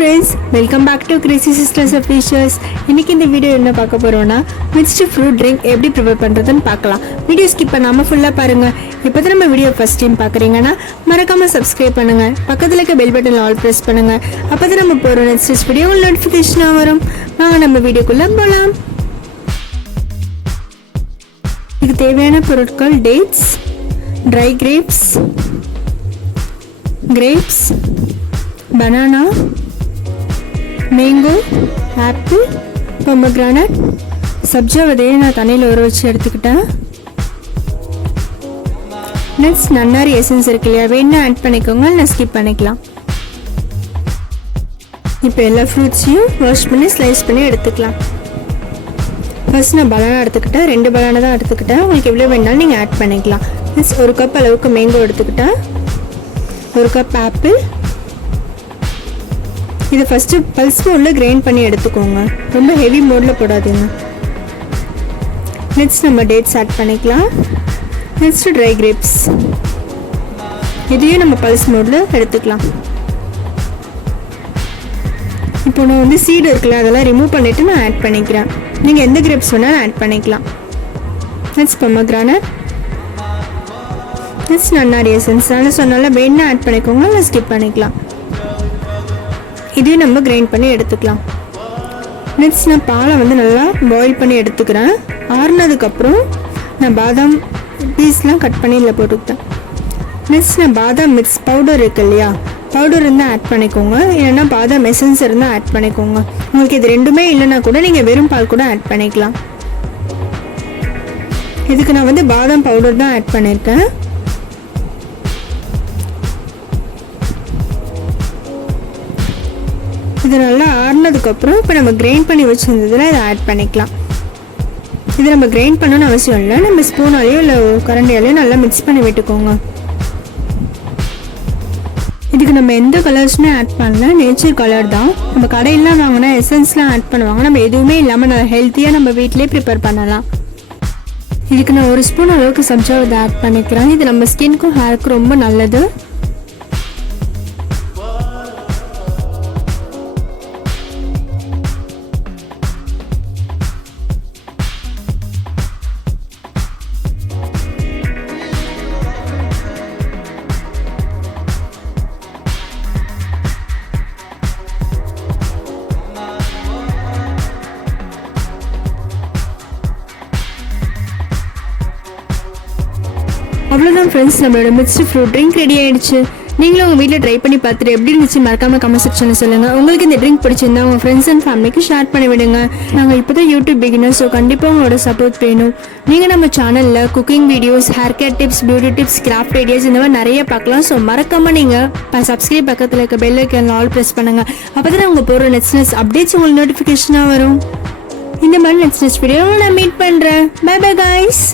friends, welcome back to Crazy Sisters Officials. இன்னைக்கு இந்த video என்ன பார்க்க போறோம்னா மிக்ஸ்டு ஃப்ரூட் ட்ரிங்க் எப்படி ப்ரிப்பேர் பண்றதுன்னு பார்க்கலாம். வீடியோ ஸ்கிப் பண்ணாம ஃபுல்லா பாருங்க. இப்போதான் நம்ம வீடியோ ஃபர்ஸ்ட் டைம் பார்க்கறீங்கன்னா மறக்காம சப்ஸ்கிரைப் பண்ணுங்க. பக்கத்துல இருக்க பெல் பட்டனை ஆல் பிரஸ் பண்ணுங்க. அப்பதான் நம்ம போற நெக்ஸ்ட் வீடியோ நோட்டிஃபிகேஷனா வரும். வாங்க நம்ம வீடியோக்குள்ள போலாம். இதுக்கு தேவையான பொருட்கள் dates, try grapes, banana, mango, apple, pomegranate, sabja விதையை நான் தண்ணியில் ஊற வச்சு எடுத்துக்கிட்டேன். நெக்ஸ்ட் நன்னாரி எசன்ஸ் இருக்கு இல்லையா, வேணா ஆட் பண்ணிக்கோங்க, இல்லை ஸ்கிப் பண்ணிக்கலாம். இப்போ எல்லா ஃப்ரூட்ஸையும் வாஷ் பண்ணி ஸ்லைஸ் பண்ணி எடுத்துக்கலாம். ஃபர்ஸ்ட் நான் பனானா எடுத்துக்கிட்டேன், 2 பனானா தான் எடுத்துக்கிட்டேன். உங்களுக்கு எவ்வளோ வேணாலும் நீங்கள் ஆட் பண்ணிக்கலாம். நெக்ஸ்ட் 1 கப் அளவுக்கு மேங்கோ எடுத்துக்கிட்டேன், 1 கப் ஆப்பிள். இதை ஃபஸ்ட்டு பல்ஸ் மோடில் கிரைண்ட் பண்ணி எடுத்துக்கோங்க, ரொம்ப ஹெவி மோடில் போடாதீங்க. நெக்ஸ்ட் நம்ம டேட்ஸ் ஆட் பண்ணிக்கலாம். நெக்ஸ்ட் ட்ரை கிரேப்ஸ், இதையும் நம்ம பல்ஸ் மோடில் எடுத்துக்கலாம். இப்போ நான் சீடு இருக்குல்ல, அதெல்லாம் ரிமூவ் பண்ணிவிட்டு நான் ஆட் பண்ணிக்கிறேன். நீங்கள் எந்த கிரேப்ஸ் வேணாலும் ஆட் பண்ணிக்கலாம். நெக்ஸ்ட் பொமக்ரானட், நெக்ஸ்ட் நன்னாரி எசன்ஸ். நான் சொன்னால வேணா ஆட் பண்ணிக்கோங்க, இல்லை ஸ்கிப் பண்ணிக்கலாம். இதையும் நம்ம கிரைண்ட் பண்ணி எடுத்துக்கலாம். நெக்ஸ்ட் நான் பாலை நல்லா பாயில் பண்ணி எடுத்துக்கிறேன். ஆறுனதுக்கப்புறம் நான் பாதாம் பீஸ்லாம் கட் பண்ணி இதில் போட்டுக்கிட்டேன். நெக்ஸ்ட் நான் பாதாம் மிக்ஸ் பவுடர் இருக்கு இல்லையா, பவுடர் இருந்தால் ஆட் பண்ணிக்கோங்க, இல்லைன்னா பாதாம் எசன்ஸ் இருந்தால் ஆட் பண்ணிக்கோங்க. உங்களுக்கு இது ரெண்டுமே இல்லைன்னா கூட நீங்கள் வெறும் பால் கூட ஆட் பண்ணிக்கலாம். இதுக்கு நான் பாதாம் பவுடர் தான் ஆட் பண்ணியிருக்கேன். இது நல்லா ஆறுனதுக்கப்புறம் இப்போ நம்ம கிரைண்ட் பண்ணி வச்சுருந்ததில் இதை ஆட் பண்ணிக்கலாம். இது நம்ம கிரைண்ட் பண்ணணும்னு அவசியம் இல்லை, நம்ம ஸ்பூனாலேயோ இல்லை கரண்டியாலேயோ நல்லா மிக்ஸ் பண்ணி விட்டுக்கோங்க. இதுக்கு நம்ம எந்த கலர்ஸுமே ஆட் பண்ணல, நேச்சர் கலர் தான். நம்ம கடையிலாம் வாங்கினா எசன்ஸ்லாம் ஆட் பண்ணுவாங்க, நம்ம எதுவுமே இல்லாமல் நல்லா ஹெல்த்தியாக நம்ம வீட்டிலே ப்ரிப்பேர் பண்ணலாம். இதுக்கு நான் 1 ஸ்பூன் அளவுக்கு சப்ஜா விதை ஆட் பண்ணிக்கிறேன். இது நம்ம ஸ்கின்க்கும் ஹேருக்கும் ரொம்ப நல்லது. அவ்வளோதான் ஃப்ரெண்ட்ஸ், நம்மளோட மிக்ஸ்டு ஃப்ரூட் ட்ரிங்க் ரெடி ஆகிடுச்சு. நீங்களும் உங்கள் வீட்டில் ட்ரை பண்ணி பார்த்துட்டு எப்படி இருந்துச்சு மறக்காமல் கமெண்ட் செக்ஷனில் சொல்லுங்கள். உங்களுக்கு இந்த ட்ரிங்க் பிடிச்சிருந்தா உங்கள் ஃப்ரெண்ட்ஸ் அண்ட் ஃபேமிலிக்கு ஷேர் பண்ணி விடுங்க. நாங்கள் இப்போ தான் யூடியூப் பிகினர், ஸோ கண்டிப்பாக உங்களோட சப்போர்ட் வேணும். நீங்கள் நம்ம சேனலில் cooking videos, hair care tips, beauty tips, craft ideas இந்த மாதிரி நிறைய பார்க்கலாம். ஸோ மறக்காமல் நீங்கள் சப்ஸ்கிரைப் பக்கத்தில் இருக்க பெல் ஐக்கான் ஆல் ப்ரெஸ் பண்ணுங்கள். அப்போ தான் உங்கள் போகிற நெக்ஸ்ட் அப்டேட்ஸ் உங்களுக்கு நோட்டிஃபிகேஷனாக வரும். இந்த மாதிரி நெக்ஸ்ட் வீடியோவில் நான் மீட் பண்ணுறேன். Bye bye guys.